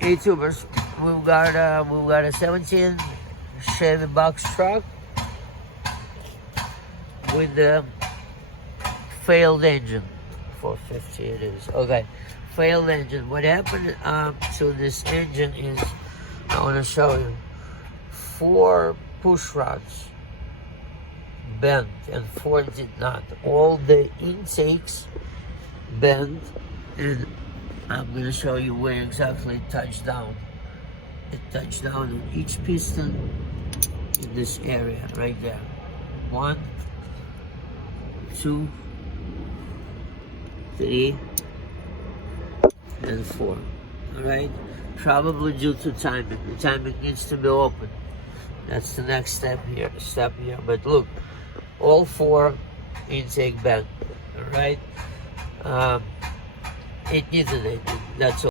YouTubers, we've got a 17 Chevy box truck with the failed engine. 450 it is. Okay, failed engine. What happened to this engine is, I want to show you, 4 push rods bent and 4 did not. All the intakes bent, and I'm going to show you where exactly it touched down. It touched down on each piston in this area right there. 1, 2, 3, and 4. All right, probably due to timing. The timing needs to be open. That's the next step here. But look, all 4 intake bent. All right, it needs an engine. That's all.